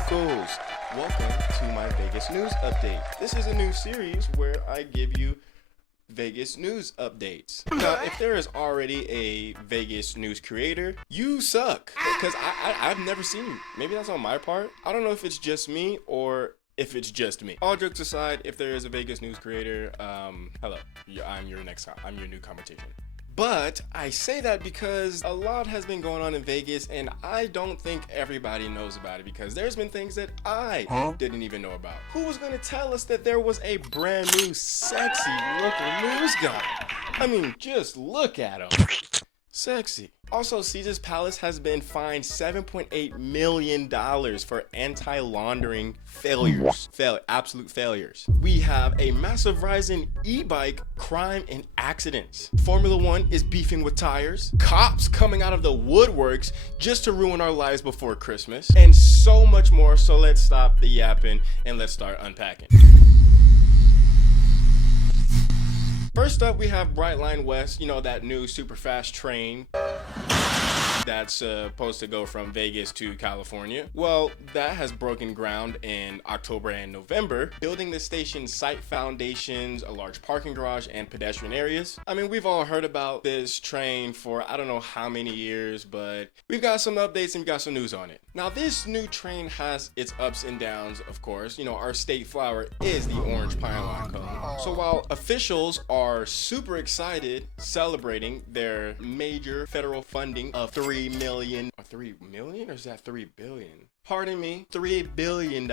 locals, welcome to my Vegas news update. This is a new series where I give you Vegas news updates. Now, if there is already a Vegas news creator, you suck, because I've never seen you. Maybe that's on my part. I don't know if it's just me or if it's just me. All jokes aside, if there is a Vegas news creator, hello, I'm your new competition. But I say that because a lot has been going on in Vegas, and I don't think everybody knows about it because there's been things that I didn't even know about. Who was going to tell us that there was a brand new sexy looking news guy? I mean, just look at him. Sexy. Also, Caesar's Palace has been fined $7.8 million for anti-laundering failures. Absolute failures. We have a massive rise in e-bike crime and accidents. Formula One is beefing with tires. Cops coming out of the woodworks just to ruin our lives before Christmas. And so much more. So let's stop the yapping and let's start unpacking. First up, we have Brightline West, you know, that new super fast train that's supposed to go from Vegas to California. Well, that has broken ground in October and November, building the station's site foundations, a large parking garage, and pedestrian areas. I mean, we've all heard about this train for I don't know how many years, but we've got some updates and we've got some news on it. Now, this new train has its ups and downs, of course. You know, our state flower is the orange pylon cone. So while officials are super excited celebrating their major federal funding of $3 million, or is that $3 billion? Pardon me, $3 billion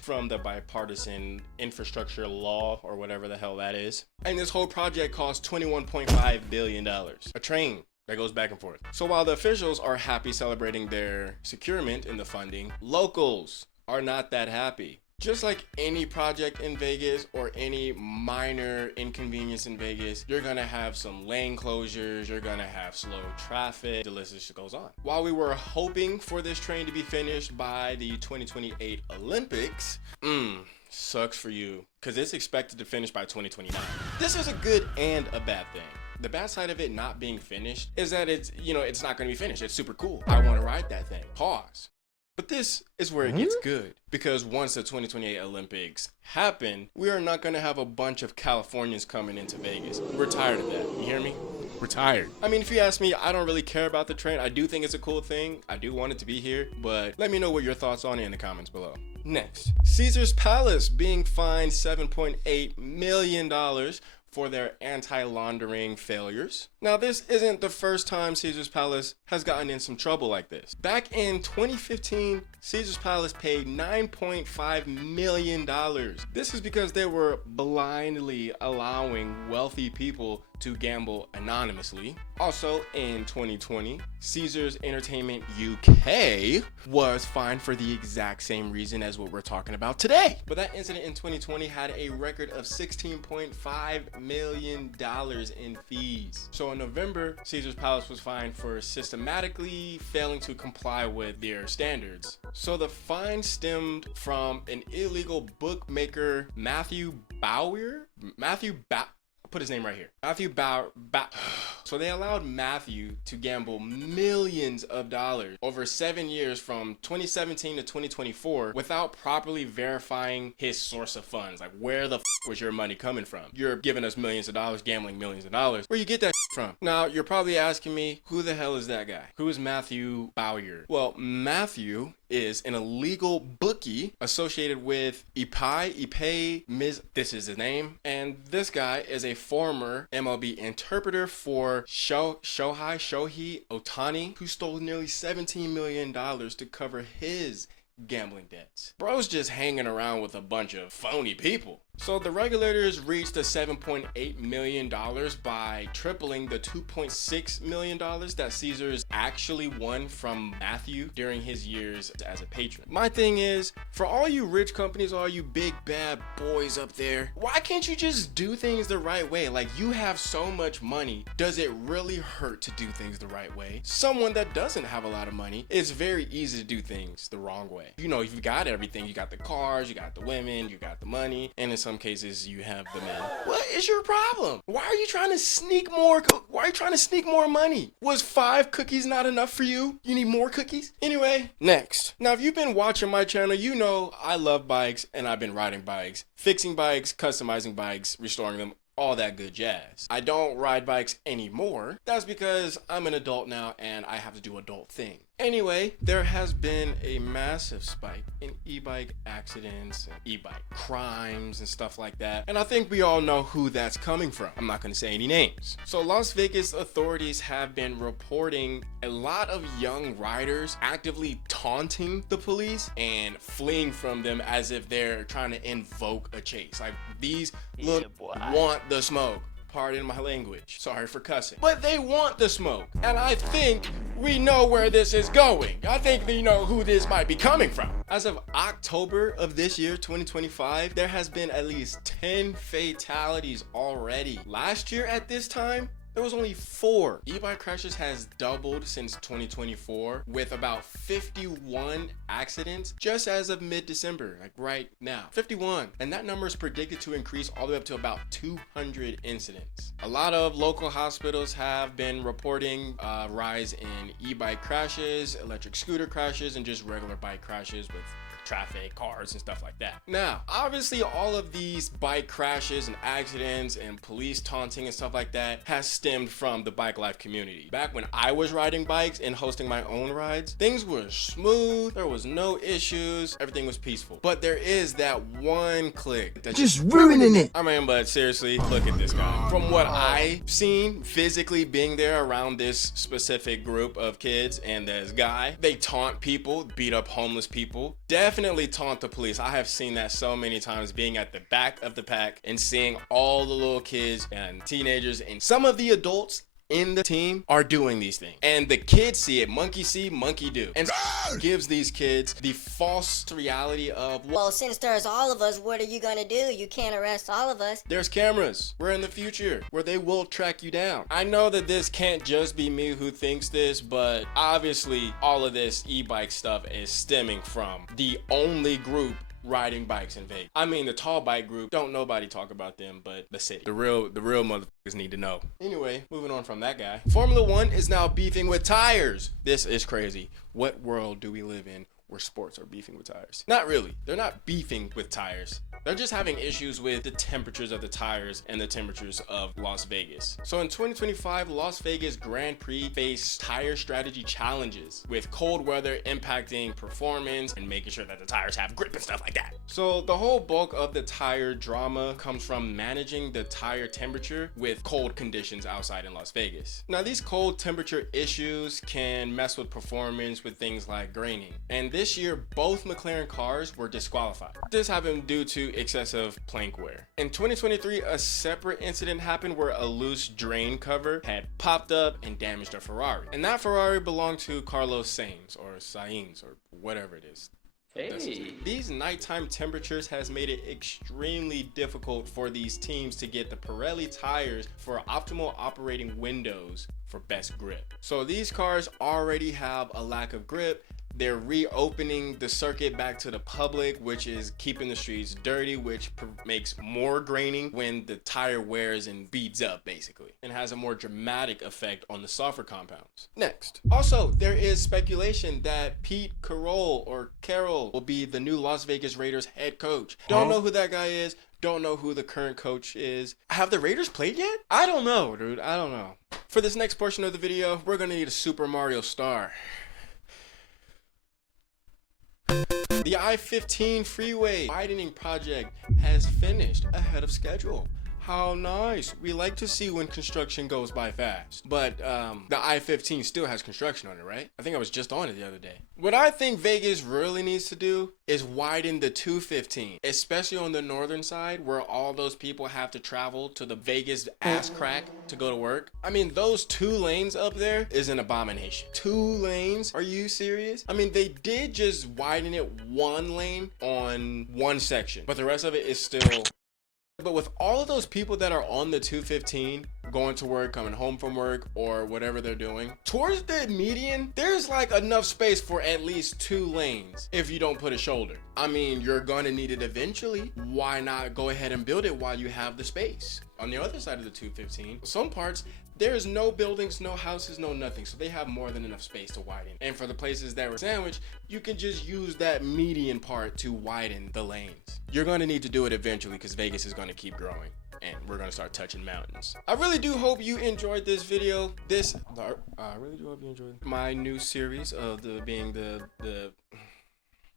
from the bipartisan infrastructure law or whatever the hell that is. And this whole project cost $21.5 billion. A train that goes back and forth. So while the officials are happy celebrating their securement in the funding, locals are not that happy. Just like any project in Vegas or any minor inconvenience in Vegas, you're gonna have some lane closures, you're gonna have slow traffic, the list just goes on. While we were hoping for this train to be finished by the 2028 Olympics, sucks for you, because it's expected to finish by 2029. This is a good and a bad thing. The bad side of it not being finished is that it's not gonna be finished. It's super cool. I wanna ride that thing. Pause. But this is where it gets good, because once the 2028 Olympics happen, we are not going to have a bunch of Californians coming into Vegas. We're tired of that. You hear me? We're tired. I mean, if you ask me, I don't really care about the train. I do think it's a cool thing. I do want it to be here, but let me know what your thoughts on it in the comments below. Next, Caesar's Palace being fined $7.8 million for their anti-laundering failures. Now, this isn't the first time Caesar's Palace has gotten in some trouble like this. Back in 2015, Caesar's Palace paid $9.5 million. This is because they were blindly allowing wealthy people to gamble anonymously. Also, in 2020, Caesars Entertainment UK was fined for the exact same reason as what we're talking about today. But that incident in 2020 had a record of $16.5 million in fees. So in November, Caesars Palace was fined for systematically failing to comply with their standards. So the fine stemmed from an illegal bookmaker, Matthew Bauer. Put his name right here. Matthew Bauer. So they allowed Matthew to gamble millions of dollars over 7 years from 2017 to 2024 without properly verifying his source of funds. Like, where the was your money coming from? You're giving us millions of dollars, gambling millions of dollars. Where you get that from? Now, you're probably asking me, who the hell is that guy? Who is Matthew Bauer? Well, Matthew is an illegal bookie associated with this is his name, and this guy is a former MLB interpreter for Shohei Ohtani, who stole nearly $17 million to cover his gambling debts. Bro's just hanging around with a bunch of phony people. So the regulators reached the $7.8 million by tripling the $2.6 million that Caesars actually won from Matthew during his years as a patron. My thing is, for all you rich companies, all you big bad boys up there, why can't you just do things the right way? Like, you have so much money. Does it really hurt to do things the right way? Someone that doesn't have a lot of money, it's very easy to do things the wrong way. You know, you've got everything. You got the cars, you got the women, you got the money, and in some cases you have the men. What is your problem? Why are you trying to sneak more? Why are you trying to sneak more money? Was 5 cookies not enough for you? You need more cookies? Anyway, next. Now, if you've been watching my channel, you know I love bikes and I've been riding bikes, fixing bikes, customizing bikes, restoring them, all that good jazz. I don't ride bikes anymore. That's because I'm an adult now and I have to do adult things. Anyway, there has been a massive spike in e-bike accidents and e-bike crimes and stuff like that. And I think we all know who that's coming from. I'm not going to say any names. So Las Vegas authorities have been reporting a lot of young riders actively taunting the police and fleeing from them as if they're trying to invoke a chase. Like, these want the smoke. Pardon my language. Sorry for cussing. But they want the smoke. And I think we know where this is going. I think we know who this might be coming from. As of October of this year, 2025, there has been at least 10 fatalities already. Last year at this time, there was only 4. E-bike crashes has doubled since 2024 with about 51 accidents just as of mid-December, like right now. 51. And that number is predicted to increase all the way up to about 200 incidents. A lot of local hospitals have been reporting a rise in e-bike crashes, electric scooter crashes, and just regular bike crashes with traffic, cars, and stuff like that. Now, obviously all of these bike crashes and accidents and police taunting and stuff like that has stemmed from the bike life community. Back when I was riding bikes and hosting my own rides, things were smooth, there was no issues, everything was peaceful. But there is that one clique that's just ruining it. I mean, but seriously, look at this guy. From what I've seen, physically being there around this specific group of kids and this guy, they taunt people, beat up homeless people, definitely taunt the police. I have seen that so many times, being at the back of the pack and seeing all the little kids and teenagers and some of the adults in the team are doing these things. And the kids see it. Monkey see, monkey do. And gives these kids the false reality of, well, since there's all of us, what are you gonna do? You can't arrest all of us. There's cameras. We're in the future where they will track you down. I know that this can't just be me who thinks this, but obviously all of this e-bike stuff is stemming from the only group riding bikes in Vegas. I mean, the tall bike group, don't nobody talk about them, but the city. The real motherfuckers need to know. Anyway, moving on from that guy. Formula One is now beefing with tires. This is crazy. What world do we live in where sports are beefing with tires? Not really. They're not beefing with tires. They're just having issues with the temperatures of the tires and the temperatures of Las Vegas. So in 2025, Las Vegas Grand Prix faced tire strategy challenges with cold weather impacting performance and making sure that the tires have grip and stuff like that. So the whole bulk of the tire drama comes from managing the tire temperature with cold conditions outside in Las Vegas. Now, these cold temperature issues can mess with performance with things like graining. And this year, both McLaren cars were disqualified. This happened due to excessive plank wear. In 2023, a separate incident happened where a loose drain cover had popped up and damaged a Ferrari. And that Ferrari belonged to Carlos Sainz or whatever it is. Hey. These nighttime temperatures has made it extremely difficult for these teams to get the Pirelli tires for optimal operating windows for best grip. So these cars already have a lack of grip. They're reopening the circuit back to the public, which is keeping the streets dirty, which makes more graining when the tire wears and beads up, basically, and has a more dramatic effect on the software compounds. Next. Also, there is speculation that Pete Carroll will be the new Las Vegas Raiders head coach. Don't know who that guy is. Don't know who the current coach is. Have the Raiders played yet? I don't know, dude. I don't know. For this next portion of the video, we're gonna need a Super Mario star. The I-15 freeway widening project has finished ahead of schedule. How nice. We like to see when construction goes by fast. But the I-15 still has construction on it, right? I think I was just on it the other day. What I think Vegas really needs to do is widen the 215, especially on the northern side where all those people have to travel to the Vegas ass crack to go to work. I mean, those 2 lanes up there is an abomination. 2 lanes? Are you serious? I mean, they did just widen it 1 lane on 1 section, but the rest of it is still But with all of those people that are on the 215, going to work, coming home from work, or whatever they're doing, towards the median, there's like enough space for at least 2 lanes if you don't put a shoulder. I mean, you're gonna need it eventually. Why not go ahead and build it while you have the space? On the other side of the 215, some parts, there's no buildings, no houses, no nothing. So they have more than enough space to widen. And for the places that were sandwiched, you can just use that median part to widen the lanes. You're gonna need to do it eventually because Vegas is gonna keep growing and we're gonna start touching mountains. I really do hope you enjoyed this video. I really do hope you enjoyed my new series of the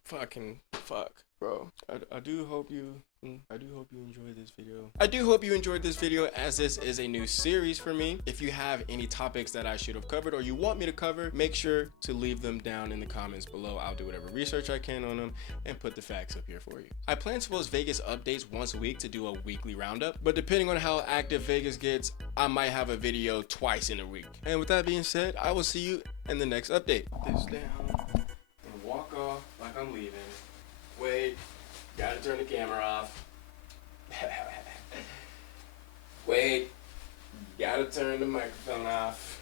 fucking fuck, bro. I do hope you enjoyed this video. I do hope you enjoyed this video, as this is a new series for me. If you have any topics that I should have covered or you want me to cover, make sure to leave them down in the comments below. I'll do whatever research I can on them and put the facts up here for you. I plan to post Vegas updates once a week to do a weekly roundup, but depending on how active Vegas gets, I might have a video twice in a week. And with that being said, I will see you in the next update. This down and walk off like I'm leaving. Wait. Gotta turn the camera off. Wait, gotta turn the microphone off.